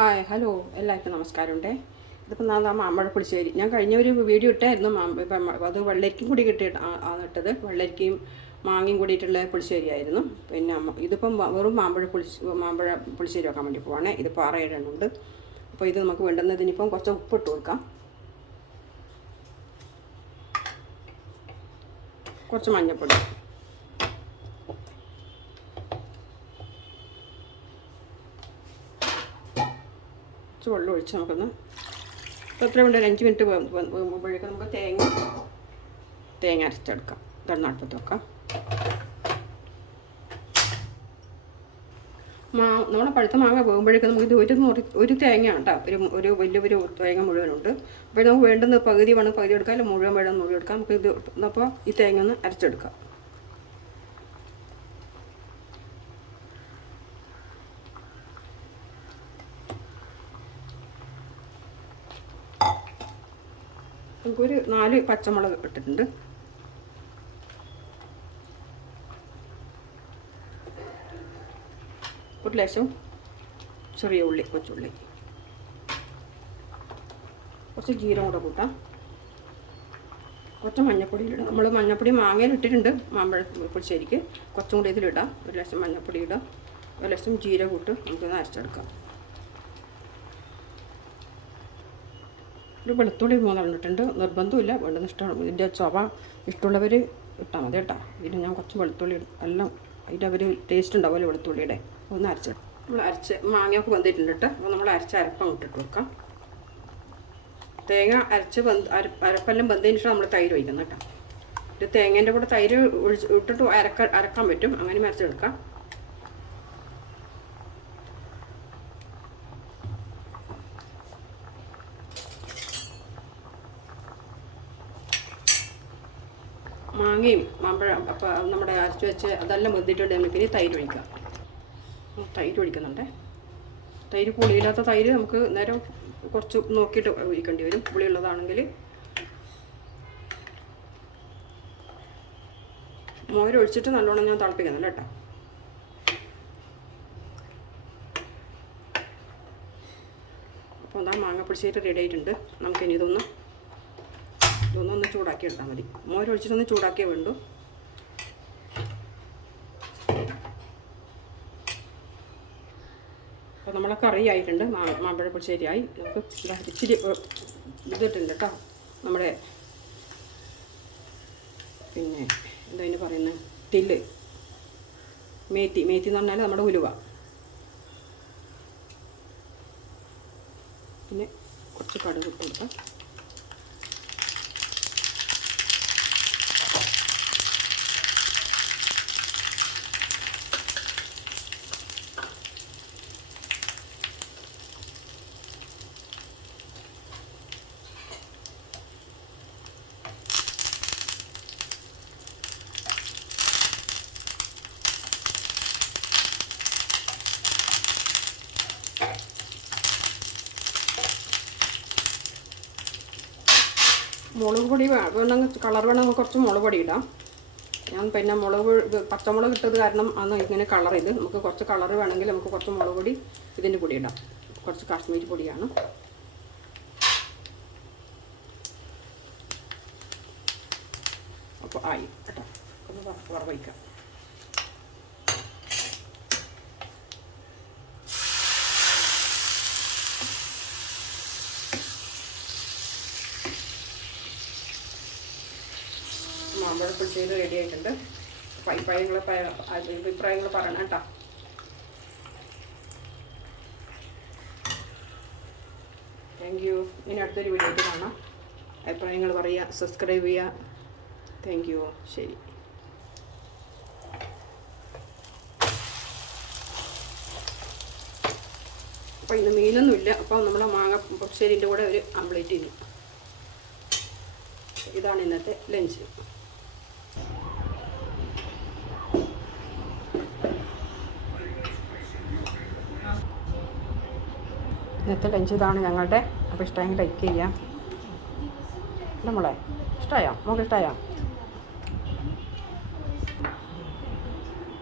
Hi hello എല്ലാവർക്കും നമസ്കാരമുണ്ടേ. ഇതിപ്പോൾ മാമ്പഴ പുളിശ്ശേരി ഞാൻ കഴിഞ്ഞ ഒരു വീഡിയോ ഇട്ടായിരുന്നു. ഇപ്പം അത് വെള്ളരിക്കും കൂടി ആണ് ഇട്ടത്. വെള്ളരിക്കയും മാങ്ങയും കൂടിയിട്ടുള്ള പുളിശ്ശേരി ആയിരുന്നു. പിന്നെ ഇതിപ്പം വെറും മാമ്പഴ പുളിശ്ശേരി വെക്കാൻ വേണ്ടി പോവാണേ. ഇത് പാറയിടുന്നുണ്ട്. അപ്പോൾ ഇത് നമുക്ക് വേണ്ടുന്നതിനിപ്പം കുറച്ച് ഉപ്പിട്ട് കൊടുക്കാം, കുറച്ച് മഞ്ഞൾപ്പൊടി, വെള്ളം ഒഴിച്ച് നമുക്കൊന്ന് എത്ര വേണ്ട 5 മിനിറ്റ് പോകുമ്പോഴേക്കും നമുക്ക് തേങ്ങ അരച്ചെടുക്കാം. തണ്ണടുപ്പത്ത് വെക്കാം. നമ്മുടെ പഴുത്ത മാങ്ങ പോകുമ്പോഴേക്കും നമുക്ക് ഇത് ഒരു തേങ്ങയാണ് കേട്ടോ. ഒരു വലിയൊരു തേങ്ങ മുഴുവനുണ്ട്. അപ്പോൾ നമുക്ക് വേണ്ടുന്ന പകുതി വേണം പകുതി എടുക്കാം, അല്ലെങ്കിൽ മുഴുവൻ വേണം മുഴുവൻ എടുക്കാം. നമുക്ക് ഇത് അപ്പോൾ ഈ തേങ്ങ ഒന്ന് അരച്ചെടുക്കാം. നമുക്കൊരു 4 പച്ചമുളക് ഇട്ടിട്ടുണ്ട്. ഒരു ലേശം ചെറിയ ഉള്ളി, കൊച്ചുള്ളി, കുറച്ച് ജീരകം കൂടെ കൂട്ടാം. കുറച്ച് മഞ്ഞൾപ്പൊടി ഇടാം. നമ്മൾ മഞ്ഞൾപ്പൊടി മാങ്ങയിൽ ഇട്ടിട്ടുണ്ട് മാമ്പഴ പുളിശ്ശേരിക്ക്. കുറച്ചും കൂടി ഇതിലിടാം. ഒരു ലേശം മഞ്ഞൾപ്പൊടി ഇടാം, ഒരു ലേശം ജീരകം ഇട്ട് നമുക്കൊന്ന് അരച്ചെടുക്കാം. ഒരു വെളുത്തുള്ളി 3 ഇട്ടിട്ടുണ്ട്. നിർബന്ധമില്ല, വേണ്ടുന്ന ഇഷ്ടമാണ്. ഇതിൻ്റെ ചൊവ ഇഷ്ടമുള്ളവർ ഇട്ടാൽ മതി കേട്ടോ. ഇതിന് ഞാൻ കുറച്ച് വെളുത്തുള്ളി എല്ലാം അതിൻ്റെ ഒരു ടേസ്റ്റ് ഉണ്ടാവുമല്ലോ വെളുത്തുള്ളിയുടെ. ഒന്ന് അരച്ചിടും. നമ്മൾ മാങ്ങയൊക്കെ വെന്തിട്ടുണ്ട് കേട്ടോ. അപ്പോൾ നമ്മൾ അരപ്പം ഇട്ടിട്ട് കൊടുക്കാം. തേങ്ങ അരപ്പെല്ലാം വെന്തതിന് ശേഷം നമ്മൾ തൈര് ഒഴിക്കണം കേട്ടോ. ഇത് തേങ്ങേൻ്റെ കൂടെ തൈര് ഇട്ടിട്ട് അരക്കാൻ പറ്റും. അങ്ങനെ അരച്ചെടുക്കാം. മാങ്ങയും മാമ്പഴം അപ്പോൾ നമ്മുടെ അരച്ച് വെച്ച് അതെല്ലാം വെന്തിട്ടുണ്ട്. നമുക്കിനി തൈര് ഒഴിക്കാം. തൈര് ഒഴിക്കുന്നുണ്ട്. തൈര് പുളിയില്ലാത്ത തൈര് നമുക്ക് നേരം കുറച്ച് നോക്കിയിട്ട് ഒഴിക്കേണ്ടി വരും. പുളിയുള്ളതാണെങ്കിൽ മോര് ഒഴിച്ചിട്ട് നല്ലോണം ഞാൻ തിളപ്പിക്കുന്നില്ല കേട്ടോ. അപ്പോൾ എന്താ മാങ്ങ പുളിശ്ശേരി റെഡി ആയിട്ടുണ്ട്. നമുക്കിനി ഇതൊന്ന് ചൂടാക്കി എടുത്താൽ മതി. മോരൊഴിച്ചിട്ടൊന്ന് ചൂടാക്കിയേ വേണ്ടു. അപ്പോൾ നമ്മളെ കറി ആയിട്ടുണ്ട്. മാമ്പഴ പുളിശ്ശേരിയായി. നമുക്ക് ഇച്ചിരി ഇതിട്ടുണ്ട് കേട്ടോ. നമ്മുടെ പിന്നെ എന്താ പറയുന്നത്, തില്ല്, മേത്തി എന്ന് പറഞ്ഞാൽ നമ്മുടെ ഉലുവ. പിന്നെ കുറച്ച് കടുക് ഇട്ട് കൊടുക്കാം. മുളക് പൊടി വേണമെങ്കിൽ കളർ വേണമെങ്കിൽ കുറച്ച് മുളക് പൊടി ഇടാം. ഞാൻ പിന്നെ പച്ചമുളക് ഇട്ടത് കാരണം അന്ന് ഇങ്ങനെ കളർ ചെയ്ത്. നമുക്ക് കുറച്ച് കളർ വേണമെങ്കിൽ നമുക്ക് കുറച്ച് മുളക് പൊടി ഇതിൻ്റെ പൊടി ഇടാം. കുറച്ച് കാശ്മീരി പൊടിയാണ്. അപ്പോൾ ആയി കേട്ടോ. ഒന്ന് വറവയ്ക്കാം. മാമ്പഴ പുളിശ്ശേരി റെഡി ആയിട്ടുണ്ട്. അഭിപ്രായങ്ങൾ പറയണം കേട്ടോ. Thank you. ഇനി അടുത്തൊരു വീഡിയോയിൽ കാണാം. അഭിപ്രായങ്ങൾ പറയുക, സബ്സ്ക്രൈബ് ചെയ്യുക. Thank you. ശരി. അപ്പോൾ ഇന്ന് മീനൊന്നുമില്ല. അപ്പോൾ നമ്മളെ മാങ്ങ പുളിശ്ശേരിൻ്റെ കൂടെ ഒരു ആംപ്ലേറ്റ് ചെയ്യും. ഇതാണ് ഇന്നത്തെ ലഞ്ച്. ഇന്നത്തെ ലഞ്ച് ഇതാണ് ഞങ്ങളുടെ. അപ്പോൾ ഇഷ്ടമെങ്കിൽ ലൈക്ക് ചെയ്യാം. നമ്മളെ ഇഷ്ടമായോ? നമുക്ക് ഇഷ്ടമായോ?